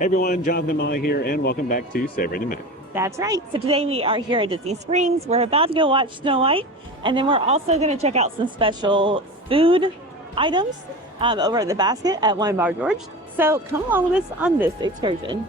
Hey everyone, Jonathan Molly here, and welcome back to Savoring the Minute. That's right. So today we are here at Disney Springs. We're about to go watch Snow White, and then we're also going to check out some special food items over at the basket at Wine Bar George. So come along with us on this excursion.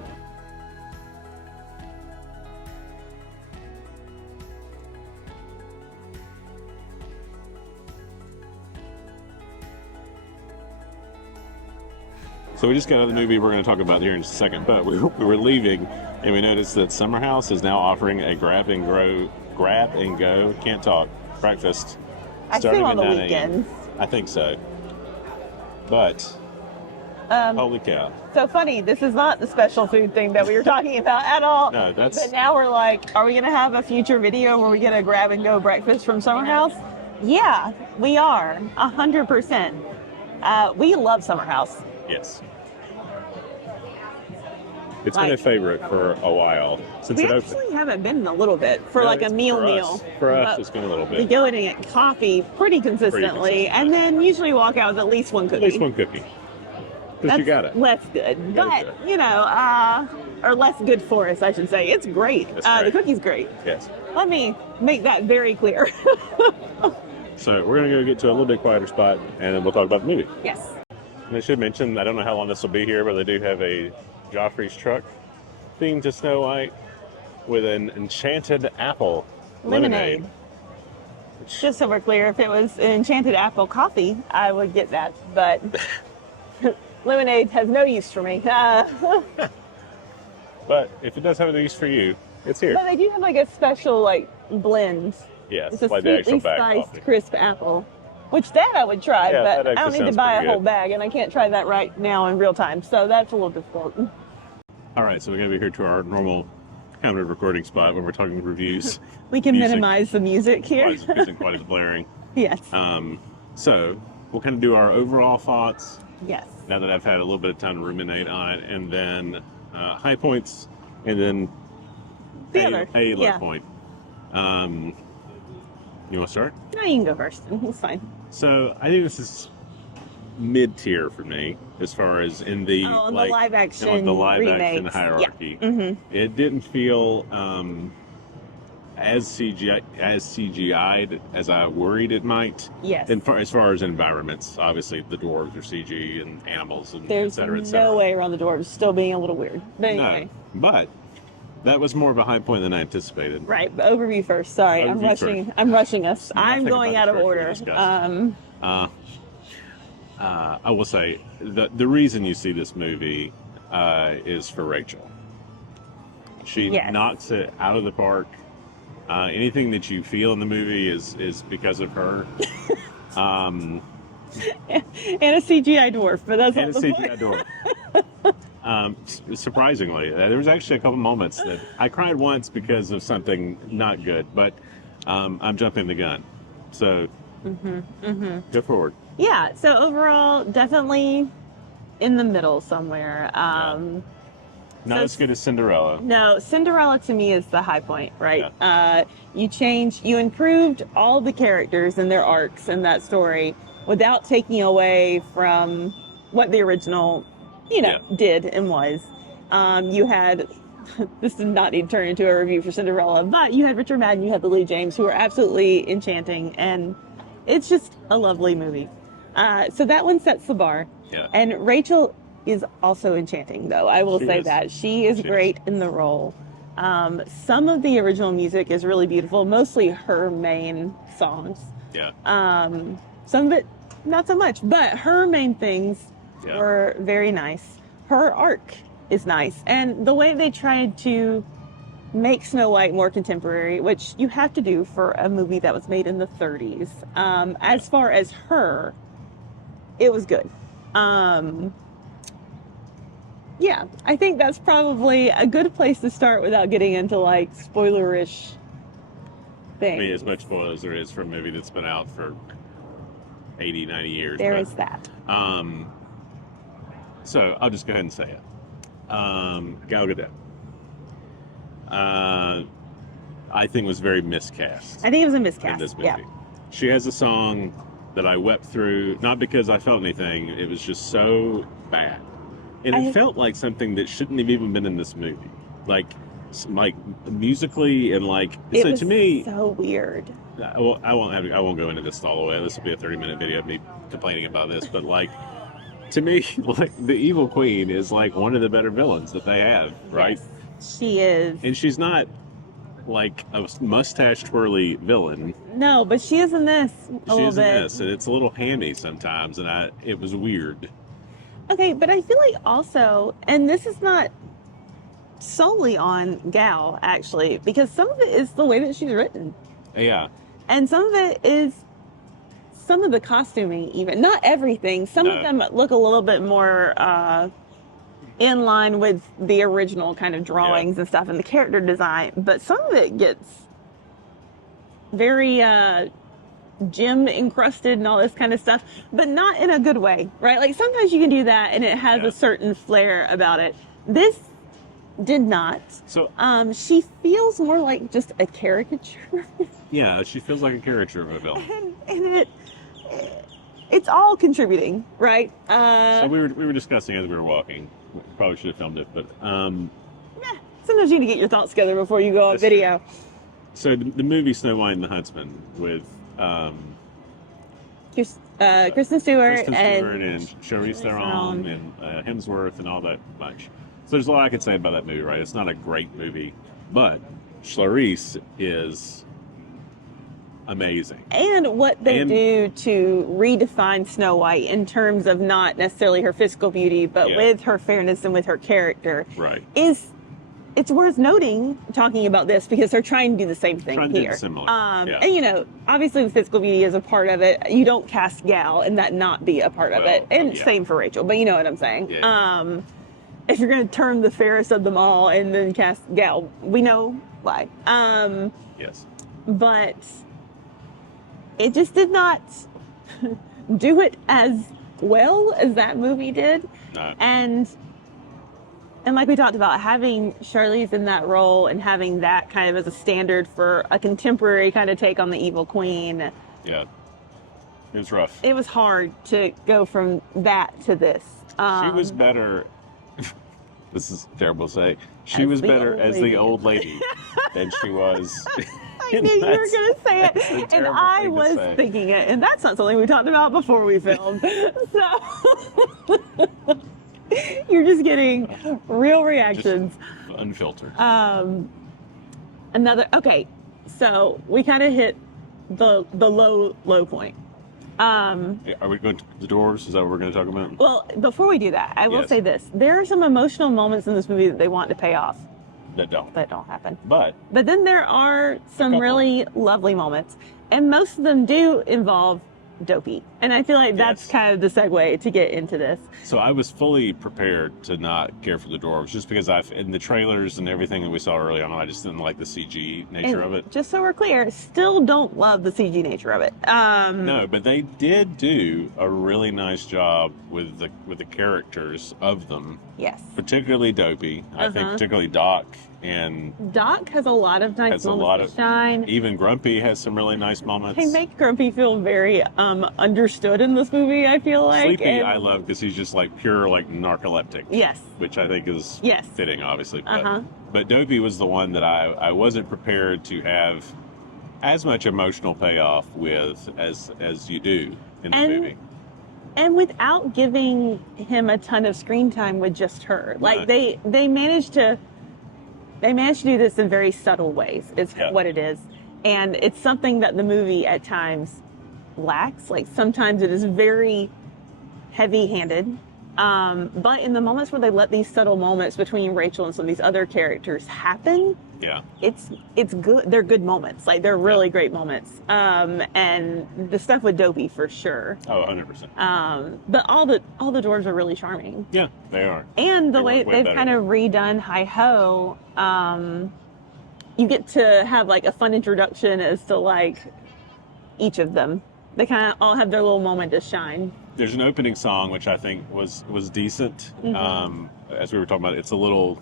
So we just got out of the movie we're going to talk about here in a second, but we were leaving and we noticed that Summer House is now offering a grab and go, can't talk, breakfast. I starting assume on at the 9 a.m. weekends. I think so. But, holy cow. So funny, this is not the special food thing that we were talking about at all. No, that's... But now we're like, are we going to have a future video where we get a grab and go breakfast from Summer House? Yeah, we are, 100%. We love Summer House. Yes. It's been a favorite for a while since we it opened. actually haven't been in a little bit for like a meal. For us, it's been a little bit. We go in and get coffee pretty consistently, and then usually walk out with at least one cookie. At least one cookie. Because you got it. Less good, but you know, or less good for us, I should say. It's great. The cookie's great. Yes. Let me make that very clear. So we're gonna go get to a little bit quieter spot, and then we'll talk about the movie. Yes. And I should mention, I don't know how long this will be here, but they do have a Joffrey's truck themed to Snow White with an enchanted apple lemonade. Just so we're clear, if it was an enchanted apple coffee, I would get that, but lemonade has no use for me. But if it does have a use for you, it's here. But they do have like a special like blend. Yes, it's a like the actual sweetly bag sliced coffee. crisp apple. Which that I would try, Yeah, but I don't need to buy a whole bag, and I can't try that right now in real time, so that's a little difficult. All right, so we're going to be here to our normal kind of recording spot when we're talking reviews. We can minimize the music here. It isn't quite as blaring. Yes. So we'll kind of do our overall thoughts. Yes. Now that I've had a little bit of time to ruminate on it, and then high points, and then a low point. You want to start? No, you can go first. It's fine. So I think this is mid-tier for me as far as in the the live action the live action remakes. hierarchy. Yeah. Mm-hmm. It didn't feel as CGI'd as I worried it might. Yes. As far as environments, obviously the dwarves are CG and animals and There's et cetera. no way around the dwarves still being a little weird. But anyway. No, but that was more of a high point than I anticipated. Right, but overview first. Sorry, I'm rushing us. I'm going out of order. I will say the reason you see this movie is for Rachel. She knocks it out of the park. Anything that you feel in the movie is because of her. And a CGI dwarf, but that's not the point. Dwarf. Surprisingly, there was actually a couple moments that I cried once because of something not good, but I'm jumping the gun. So go forward. Yeah, so overall, definitely in the middle somewhere. Not as good as Cinderella. No, Cinderella to me is the high point, right? Yeah. You improved all the characters and their arcs in that story without taking away from what the original, did and was. You had, this did not need to turn into a review for Cinderella, but you had Richard Madden, you had Lily James, who were absolutely enchanting, and it's just a lovely movie. So that one sets the bar. Yeah. And Rachel is also enchanting, though. I will say that. She is great in the role. Some of the original music is really beautiful, mostly her main songs. Yeah. Some of it, not so much, but her main things were very nice. Her arc is nice. And the way they tried to make Snow White more contemporary, which you have to do for a movie that was made in the 30s. As far as her, it was good. Yeah, I think that's probably a good place to start without getting into like spoilerish things. I mean, as much spoil as there is for a movie that's been out for 80, 90 years. There is that. So I'll just go ahead and say it. Gal Gadot. I think was very miscast. I think it was a miscast. In this movie. Yeah. She has a song that I wept through, not because I felt anything. It was just so bad. And it felt like something that shouldn't have even been in this movie. Like musically and like, it so was to me, so weird. I won't go into this all the way. This will be a 30-minute video of me complaining about this, but like, to me, like the evil queen is like one of the better villains that they have, right? Yes, she is. And she's not like a mustache twirly villain. No, but she is in this a little bit. This, and it's a little hammy sometimes, and it was weird. Okay, but I feel like also, and this is not solely on Gal actually, because some of it is the way that she's written. Yeah. And some of it is some of the costuming, even not everything. Some of them look a little bit more in line with the original kind of drawings and stuff and the character design, but some of it gets very gem encrusted and all this kind of stuff, but not in a good way, right? Like sometimes you can do that and it has a certain flair about it. This did not. So she feels more like just a caricature. Yeah, she feels like a caricature of a villain. And it's all contributing, right? So we were discussing as we were walking. We probably should have filmed it, but sometimes you need to get your thoughts together before you go on video. True. So the movie Snow White and the Huntsman with Kristen Stewart and Charlize Theron and Hemsworth and all that bunch. So there's a lot I could say about that movie, right? It's not a great movie, but Charlize is amazing. And what they do to redefine Snow White in terms of not necessarily her physical beauty, but with her fairness and with her character, right? It's worth noting, talking about this, because they're trying to do the same thing here. Similar. And you know, obviously the physical beauty is a part of it. You don't cast Gal and that not be a part of it. And same for Rachel, but you know what I'm saying. Yeah. If you're going to term the fairest of them all and then cast Gal, we know why. Yes. But it just did not do it as well as that movie did. No. And like we talked about, having Charlize in that role and having that kind of as a standard for a contemporary kind of take on the evil queen. Yeah. It was rough. It was hard to go from that to this. She was better. This is terrible to say. She was better as the old lady than she was. I knew you were going to say it, and I was thinking it, and that's not something we talked about before we filmed. So you're just getting real reactions, just unfiltered. Okay, so we kind of hit the low point. Are we going to the doors? Is that what we're going to talk about? Well, before we do that, I will say this: there are some emotional moments in this movie that they want to pay off. That don't happen. But then there are some really lovely moments, and most of them do involve Dopey, and I feel like that's kind of the segue to get into this. So I was fully prepared to not care for the dwarves, just because in the trailers and everything that we saw early on, I just didn't like the CG nature of it. Just so we're clear, still don't love the CG nature of it. No, but they did do a really nice job with the characters of them. Yes. Particularly Dopey. I think particularly Doc. And Doc has a lot of nice moments to shine. Even Grumpy has some really nice moments. They make Grumpy feel very understood in this movie, I feel like. Sleepy I love because he's just like pure like narcoleptic. Yes. Which I think is fitting, obviously. But Dopey was the one that I wasn't prepared to have as much emotional payoff with as you do in the movie. And without giving him a ton of screen time with just her. Like they managed to do this in very subtle ways. It's what it is. And it's something that the movie at times lacks. Like sometimes it is very heavy-handed. But in the moments where they let these subtle moments between Rachel and some of these other characters happen, it's good. They're good moments. Like they're really great moments. And the stuff with Dopey for sure. Oh, 100%. But all the dwarves are really charming. Yeah, they are. And the way they've kind of redone Hi Ho, you get to have like a fun introduction as to like each of them. They kind of all have their little moment to shine. There's an opening song which I think was decent. As we were talking about, it's a little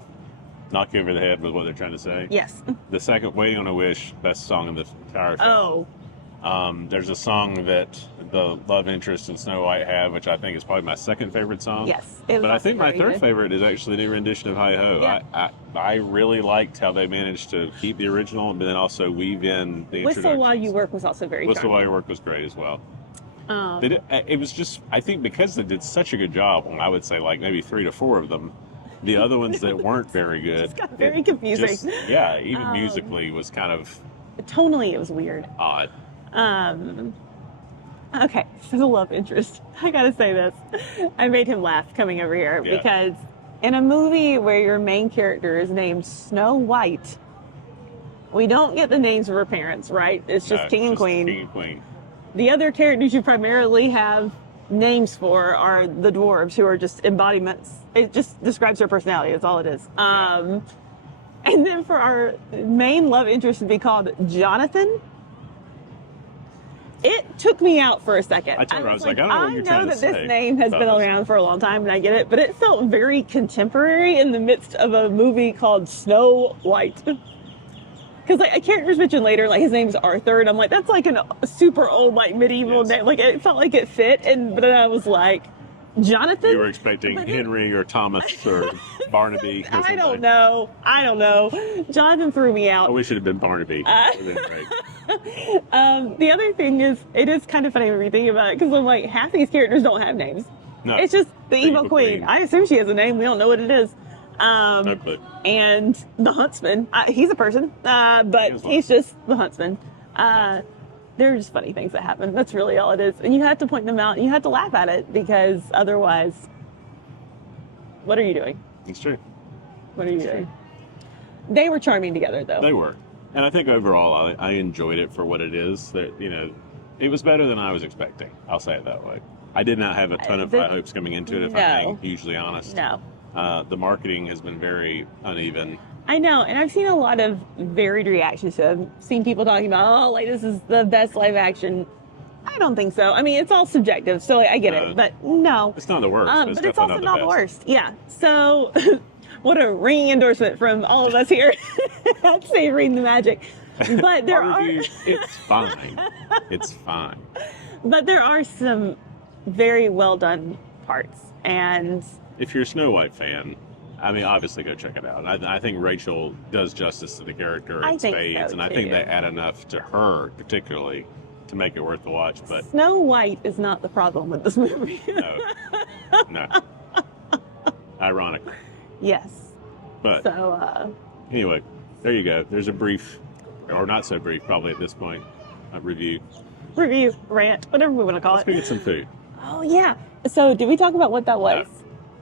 knock you over the head with what they're trying to say. Yes. The second, Waiting on a Wish, best song in the entire film. Oh, There's a song that the love interest in Snow White have, which I think is probably my second favorite song. Yes. But I think my third favorite is actually the rendition of Hi Ho. Yeah. I really liked how they managed to keep the original, but then also weave in the Whistle While You Work was also very Whistle charming. While You Work was great as well. It was just, I think because they did such a good job, I would say like maybe 3 to 4 of them, the other ones that weren't very good. It got very confusing. Even musically was kind of... Tonally, it was weird. Odd. Okay, so the love interest. I gotta say this. I made him laugh coming over here because in a movie where your main character is named Snow White, we don't get the names of her parents, right? It's just King and Queen. King and Queen. The other characters you primarily have names for are the dwarves, who are just embodiments. It just describes their personality. That's all it is. And then for our main love interest to be called Jonathan, it took me out for a second. I told her, I was like, I don't know what you're trying to say. I know that this name has been around for a long time, and I get it, but it felt very contemporary in the midst of a movie called Snow White. Because like a character's mentioned later, like his name's Arthur, and I'm like, that's like a super old, like medieval name. Like it felt like it fit, but then I was like, Jonathan. You were expecting Henry or Thomas or Barnaby. Or I don't know. Jonathan threw me out. Oh, we should have been Barnaby. The other thing is, it is kind of funny when you think about it, because I'm like, half these characters don't have names. No, it's just the evil queen. I assume she has a name. We don't know what it is. No clue. And the huntsman, he's a person, but he's just the huntsman. They're just funny things that happen. That's really all it is. And you have to point them out. And you have to laugh at it, because otherwise, what are you doing? It's true. What are you doing? They were charming together, though. They were. And I think overall, I enjoyed it for what it is. That, you know, it was better than I was expecting. I'll say it that way. I did not have a ton of high hopes coming into it, if I'm being hugely honest. No. The marketing has been very uneven. I know, and I've seen a lot of varied reactions to it. I've seen people talking about, oh, like, this is the best live action. I don't think so. I mean, it's all subjective, so like, I get it, but no. It's not the worst, but it's also not the worst. Yeah, so what a ringing endorsement from all of us here at Savoring the Magic. But there are... It's fine. It's fine. But there are some very well done parts, and... If you're a Snow White fan, I mean, obviously go check it out. I think Rachel does justice to the character in spades, and I think they add enough to her, particularly, to make it worth the watch. But Snow White is not the problem with this movie. No. Ironically. Yes. But anyway, there you go. There's a brief, or not so brief, probably at this point, review, rant, whatever we want to call it. Let's go get some food. Oh yeah. So did we talk about what that was? No.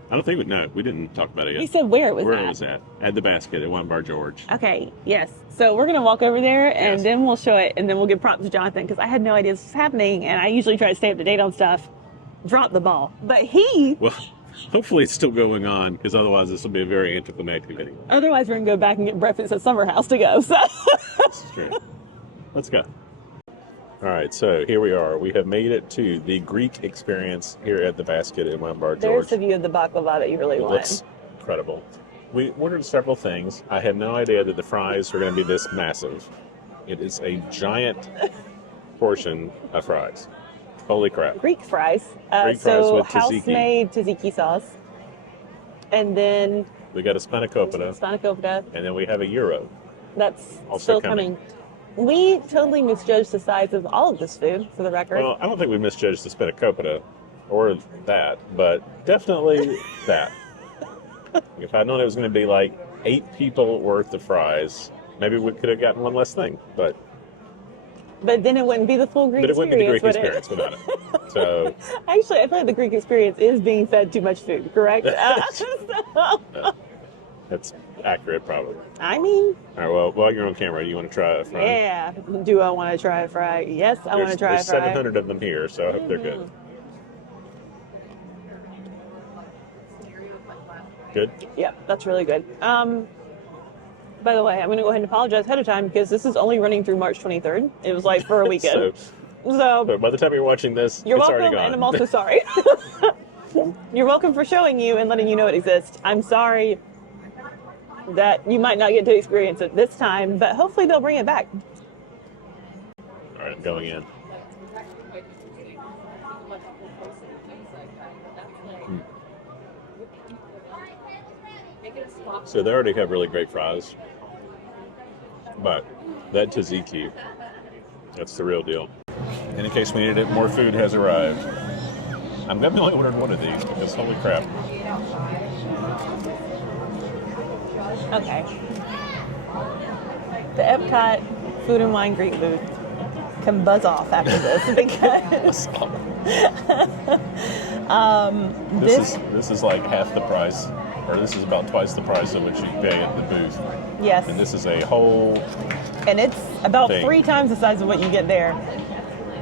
I don't think we didn't talk about it yet. We said where it was Where it was at the basket at One Bar George. Okay, yes. So we're going to walk over there, and then we'll show it, and then we'll give props to Jonathan, because I had no idea this was happening, and I usually try to stay up to date on stuff. Drop the ball. But Well, hopefully it's still going on, because otherwise this will be a very anticlimactic video. Otherwise we're going to go back and get breakfast at Summer House to go. So. That's true. Let's go. All right, so here we are. We have made it to the Greek experience here at the basket at One Bar George. There's the view of the baklava that you really want. Looks incredible. We ordered several things. I had no idea that the fries were going to be this massive. It is a giant portion of fries. Holy crap. Greek fries. Greek fries with tzatziki. House-made tzatziki sauce. And then... We got a spanakopita. And then we have a gyro. That's also still coming. We totally misjudged the size of all of this food, for the record. Well, I don't think we misjudged the spanakopita or that, but definitely that. If I'd known it was going to be like 8 people worth of fries, maybe we could have gotten one less thing, but then it wouldn't be the full Greek experience. But it wouldn't be the Greek experience without it. So actually, I feel like the Greek experience is being fed too much food, correct? That's accurate, probably. I mean... All right, well, while you're on camera, you want to try a fry? Yeah. Do I want to try a fry? Yes, I want to try a fry. There's 700 of them here, so I hope they're good. Good? Yeah, that's really good. By the way, I'm going to go ahead and apologize ahead of time, because this is only running through March 23rd. It was like for a weekend. So by the time you're watching this, you're it's welcome, already gone. And I'm also sorry. You're welcome for showing you and letting you know it exists. I'm sorry that you might not get to experience it this time, but hopefully they'll bring it back. All right. I'm going in. So they already have really great fries, but that tzatziki, that's the real deal. In case we needed it, more food has arrived. I'm glad we only ordered one of these because holy crap. Okay. The Epcot Food and Wine Greek booth can buzz off after this because this is like half the price, or this is about twice the price of what you pay at the booth. Yes. And this is a whole and it's about thing. 3 times the size of what you get there.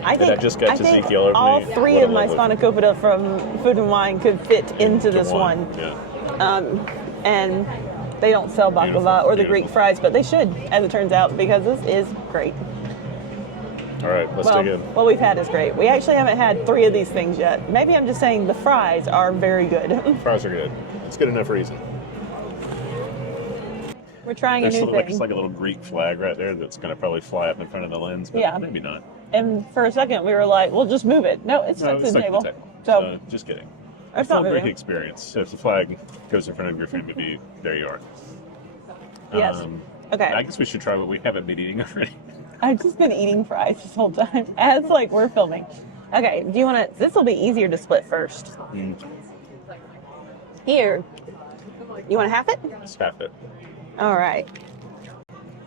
I think just got tzatziki all over all me. 3 of my spanakopita from Food and Wine could fit into this one. Yeah. And they don't sell baklava or the Greek fries, but they should, as it turns out, because this is great. All right, let's dig in. What we've had is great. We actually haven't had 3 of these things yet. Maybe I'm just saying the fries are very good. Fries are good. It's good enough reason. We're trying a new thing. There's like a little Greek flag right there that's going to probably fly up in front of the lens, but maybe not. And for a second, we were like, "We'll just move it." No, it's stuck to the table. So just kidding. It's not not Greek moving. experience. So if the flag goes in front of your family, there you are. Yes. Okay. I guess we should try what we haven't been eating already. I've just been eating fries this whole time, as like we're filming. Okay. Do you want to? This will be easier to split first. Here. You want to half it? Just half it. All right.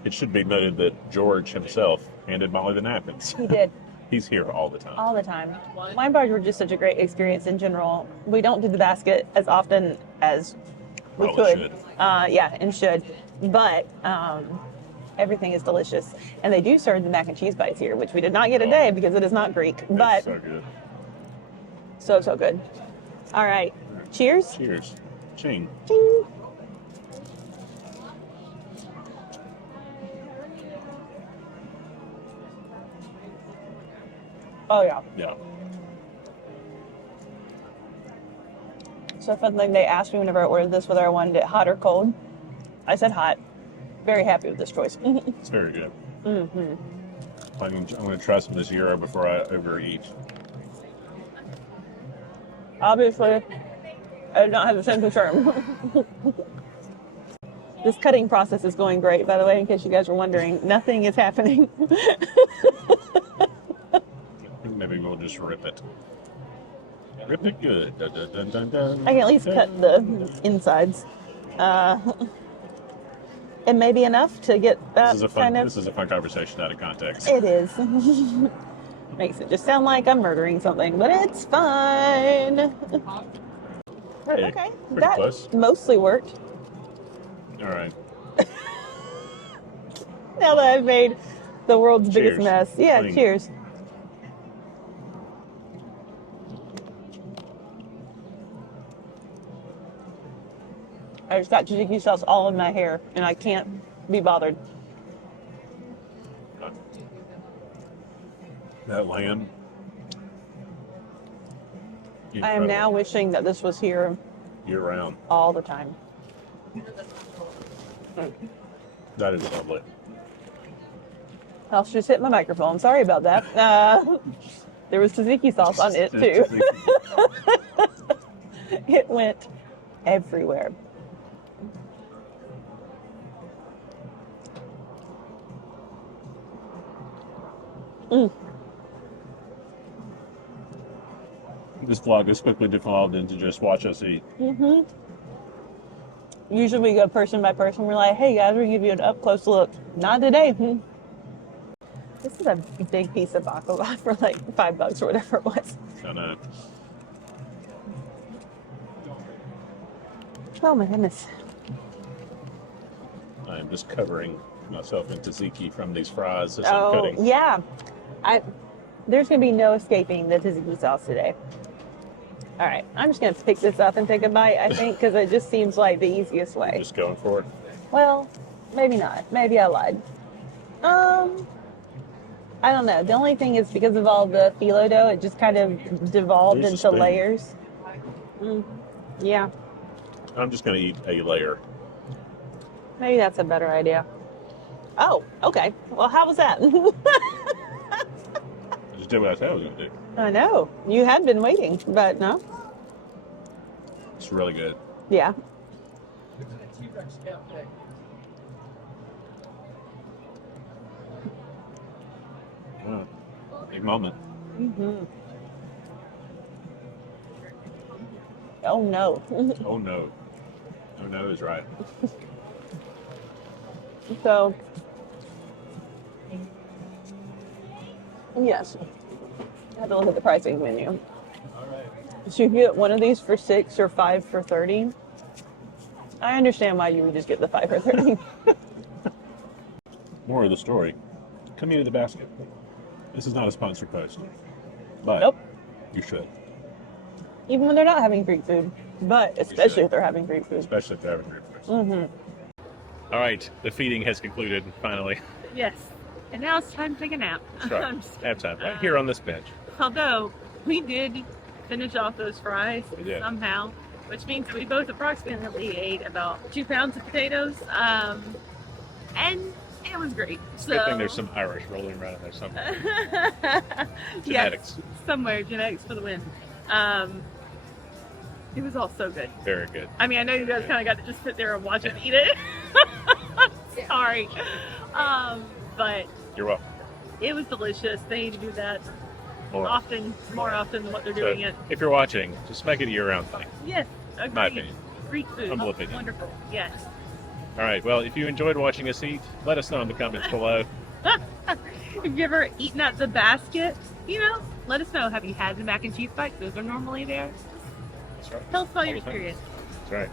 It should be noted that George himself handed Molly the napkins. He did. He's here all the time. All the time. Wine bars were just such a great experience in general. We don't do the basket as often as we could. Should. And should. But everything is delicious. And they do serve the mac and cheese bites here, which we did not get today because it is not Greek. But so good. So good. All right. Cheers. Cheers. Ching. Ching. Oh, yeah. Yeah. So, fun thing, they asked me whenever I ordered this whether I wanted it hot or cold. I said hot. Very happy with this choice. It's very good. Mm-hmm. I'm going to try some this gyro before I overeat. Obviously, I did not have the same concern. This cutting process is going great, by the way, in case you guys were wondering. Nothing is happening. Maybe we'll just rip it. Rip it good. Dun, dun, dun, dun, dun. I can at least cut the insides. It may be enough to get this is a fun conversation out of context. It is. Makes it just sound like I'm murdering something, but it's fine. Hey, okay, pretty close. Mostly worked. All right. Now that I've made the world's biggest Cheers. mess. Yeah, Clean. cheers. I just got tzatziki sauce all in my hair, and I can't be bothered. That lamb. I am now wishing that this was here year round. all the time. That is lovely. I also just hit my microphone. Sorry about that. There was tzatziki sauce on it too. It went everywhere. This vlog has quickly devolved into just watch us eat. Mm-hmm. Usually we go person by person. We're like, hey guys, we're going to give you an up-close look. Not today. This is a big piece of baklava for like $5 or whatever it was. I know. Oh my goodness. I'm just covering myself in tzatziki from these fries as I'm cutting. Yeah. There's going to be no escaping the tzatziki sauce today. All right, I'm just going to pick this up and take a bite, I think, because it just seems like the easiest way. Just going for it. Well, maybe not. Maybe I lied. I don't know. The only thing is because of all the phyllo dough, it just kind of devolved There's a into spoon. layers. Yeah, I'm just going to eat a layer. maybe that's a better idea. Oh, okay. Well, how was that? just did what I said I was going to do. I know. You had been waiting, but no. It's really good. Yeah. Big moment. Mm-hmm. Oh no. Oh no. Oh no is right. So, yes. I have to look at the pricing menu. So you get one of these for $6 or 5 for $30. I understand why you would just get the 5 for $30. More of the story. Come into the basket. This is not a sponsored post, but Nope. you should. Even when they're not having Greek food, but especially if they're having Greek food. Especially if they're having Greek food. Mm-hmm. All right, the feeding has concluded finally. Yes. And now it's time to take a nap. That's right. Nap time, right here on this bench. Although we did finish off those fries We did. somehow, which means we both approximately ate about 2 pounds of potatoes. And it was great. So Good thing there's some Irish rolling around in there somewhere. Genetics. Yes, somewhere, genetics for the win. It was all so good. Very good. I mean, I know you guys kind of got to just sit there and watch us eat it. Sorry. But You're welcome. it was delicious. They need to do that more often than what they're So, doing it. if you're watching, just make it a year-round thing. Yes, agreed. My opinion. Greek food. Humble opinion. Wonderful. Yes. All right. Well, if you enjoyed watching us eat, let us know in the comments below. Have you ever eaten at the basket? Let us know. Have you had the mac and cheese bites? Those are normally there. That's right. Tell us about your All the time. experience. That's right.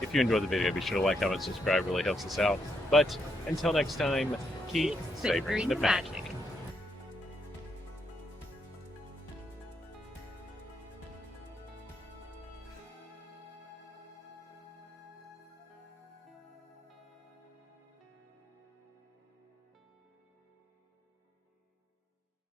If you enjoyed the video, be sure to like, comment, subscribe. Really helps us out. But until next time, keep savoring the magic.